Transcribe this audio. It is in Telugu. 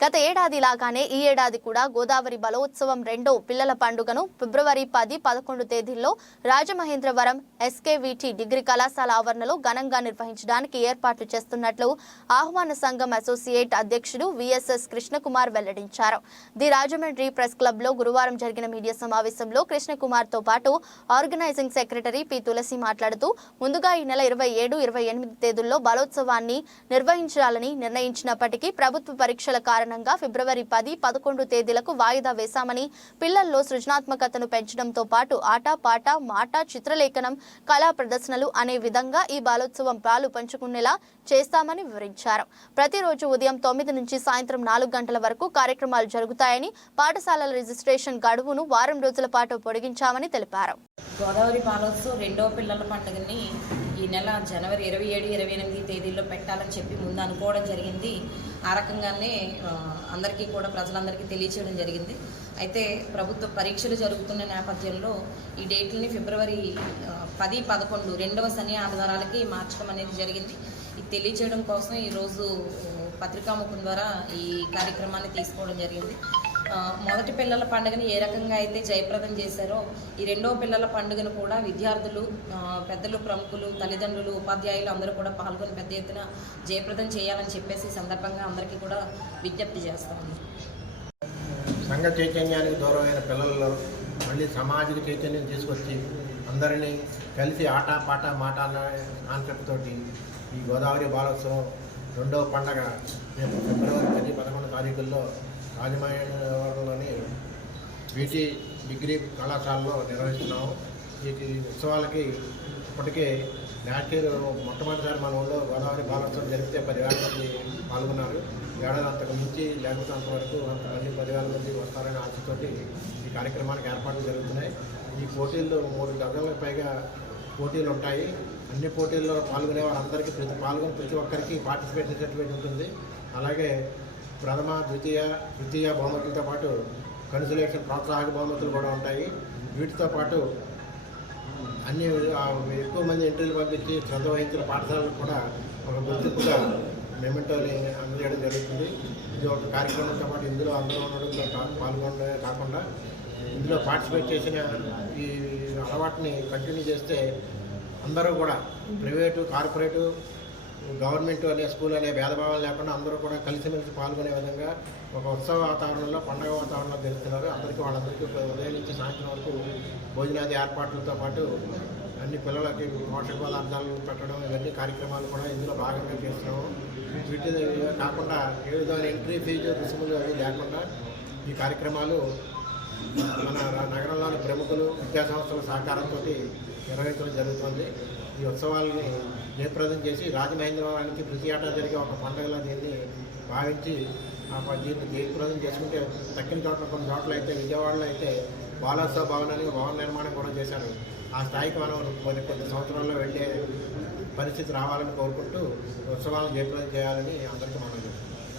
గత ఏడాది లాగానే ఈ ఏడాది కూడా గోదావరి బలోత్సవం రెండో పిల్లల పండుగను ఫిబ్రవరి పది పదకొండు తేదీల్లో రాజమహేంద్రవరం ఎస్కేవిటి డిగ్రీ కళాశాల ఆవరణలో ఘనంగా నిర్వహించడానికి ఏర్పాట్లు చేస్తున్నట్లు ఆహ్వాన సంఘం అసోసియేట్ అధ్యక్షుడు విఎస్ఎస్ కృష్ణకుమార్ వెల్లడించారు. ది రాజమండ్రి ప్రెస్ క్లబ్లో గురువారం జరిగిన మీడియా సమావేశంలో కృష్ణకుమార్తో పాటు ఆర్గనైజింగ్ సెక్రటరీ పి. తులసి మాట్లాడుతూ ముందుగా ఈ నెల ఇరవై ఏడు ఇరవై ఎనిమిది తేదీల్లో బలోత్సవాన్ని నిర్వహించాలని నిర్ణయించినప్పటికీ ప్రభుత్వ పరీక్షల కారణంగా ఫిబ్రవరి పది పదకొండు తేదీలకు వాయిదా వేశామని పిల్లల్లో సృజనాత్మకతను పెంచడంతో పాటు ఆట పాట మాట చిత్రలేఖనం కళా ప్రదర్శనలు అనే విధంగా ఈ బాలోత్సవం పాలు పంచుకునేలా చేస్తామని వివరించారు. ప్రతిరోజు ఉదయం తొమ్మిది నుంచి సాయంత్రం నాలుగు గంటల వరకు కార్యక్రమాలు జరుగుతాయని పాఠశాలల రిజిస్ట్రేషన్ గడువును వారం రోజుల పాటు పొడిగించామని తెలిపారు. గోదావరి బాలోత్సవం రెండవ పిల్లల పండుగని ఈ నెల జనవరి ఇరవై ఏడు ఇరవై ఎనిమిది తేదీల్లో పెట్టాలని చెప్పి ముందు అనుకోవడం జరిగింది. ఆ రకంగానే అందరికీ కూడా ప్రజలందరికీ తెలియచేయడం జరిగింది. అయితే ప్రభుత్వ పరీక్షలు జరుగుతున్న నేపథ్యంలో ఈ డేట్లని ఫిబ్రవరి పది పదకొండు రెండవ శని ఆధారాలకి మార్చడం అనేది జరిగింది. ఇది తెలియచేయడం కోసం ఈరోజు పత్రికాముఖం ద్వారా ఈ కార్యక్రమాన్ని తీసుకోవడం జరిగింది. మొదటి పిల్లల పండుగని ఏ రకంగా అయితే జయప్రదం చేశారో ఈ రెండో పిల్లల పండుగను కూడా విద్యార్థులు పెద్దలు ప్రముఖులు తల్లిదండ్రులు ఉపాధ్యాయులు అందరూ కూడా పాల్గొని పెద్ద ఎత్తున జయప్రదం చేయాలని చెప్పేసి సందర్భంగా అందరికీ కూడా విజ్ఞప్తి చేస్తాము. సంఘ చైతన్యానికి దూరమైన పిల్లల్లో మళ్ళీ సామాజిక చైతన్యం తీసుకొచ్చి అందరినీ కలిసి ఆట పాట మాట కాన్సెప్ట్ తోటి ఈ గోదావరి బాలోత్సవం రెండవ పండగ రేపు ఫిబ్రవరి పది పదకొండు తారీఖుల్లో రాజమహేంద్రవరంలోని బీటీ డిగ్రీ కళాశాలలో నిర్వహిస్తున్నాము. ఈ ఉత్సవాలకి ఇప్పటికే నాట్యూర్ మొట్టమొదటిసారి మన ఊళ్ళో గోదావరి బాలోత్సవం జరిగితే పదివేల మంది పాల్గొన్నారు. ఏడాది అంతకు మించి లేకపోతే అంతవరకు అంత పదివేల మంది వస్తారనే ఆశతోటి ఈ కార్యక్రమానికి ఏర్పాట్లు జరుగుతున్నాయి. ఈ పోటీల్లో మూడు గంటలకు పైగా పోటీలు ఉంటాయి. అన్ని పోటీల్లో పాల్గొనే వారందరికీ ప్రతి పాల్గొని ప్రతి ఒక్కరికి పార్టిసిపేట్ చేసేటువంటి ఉంటుంది. అలాగే ప్రథమ ద్వితీయ తృతీయ బహుమతులతో పాటు కన్సులేషన్ ప్రోత్సాహక బహుమతులు కూడా ఉంటాయి. వీటితో పాటు అన్ని ఎక్కువ మంది ఎంట్రీలు పంపించి శ్రద్ధ వహించిన పాఠశాలకు కూడా ఒక గుర్తింపుగా మెమెంటోని అందజేయడం జరుగుతుంది. ఇది ఒక కార్యక్రమంతో పాటు ఇందులో అందరూ ఉండడం పాల్గొనడమే కాకుండా ఇందులో పార్టిసిపేట్ చేసిన ఈ అలవాటుని కంటిన్యూ చేస్తే అందరూ కూడా ప్రైవేటు కార్పొరేటు గవర్నమెంట్ అనే స్కూల్ అనే భేదభావం లేకుండా అందరూ కూడా కలిసిమెలిసి పాల్గొనే విధంగా ఒక ఉత్సవ వాతావరణంలో పండగ వాతావరణంలో జరుగుతున్నారు అందరికీ వాళ్ళందరికీ ఉదయం నుంచి సాయంత్రం వరకు భోజనాది ఏర్పాట్లతో పాటు అన్ని పిల్లలకి పోషక పదార్థాలు పెట్టడం ఇవన్నీ కార్యక్రమాలు కూడా ఇందులో భాగంగా చేస్తున్నాము. వీటి కాకుండా ఏ విధమైన ఎంట్రీ ఫీజు రుసుములు అవి లేకుండా ఈ కార్యక్రమాలు మన నగరంలోని ప్రముఖులు విద్యా సంస్థల సహకారంతో నిర్వహించడం జరుగుతుంది. ఈ ఉత్సవాలని జయప్రదం చేసి రాజమహేంద్రవరానికి ప్రతి ఏటా జరిగే ఒక పండుగలా దీన్ని భావించి దీన్ని జయప్రదం చేసుకుంటే తక్కిన చోట్ల కొన్ని చోట్ల అయితే విజయవాడలో అయితే బాలోత్సవ భవనానికి భవన నిర్మాణం కూడా చేశారు. ఆ స్థాయికి మనం కొన్ని కొద్ది సంవత్సరాల్లో వెళ్ళే పరిస్థితి రావాలని కోరుకుంటూ ఉత్సవాలను జయప్రదం చేయాలని అందరికీ మనం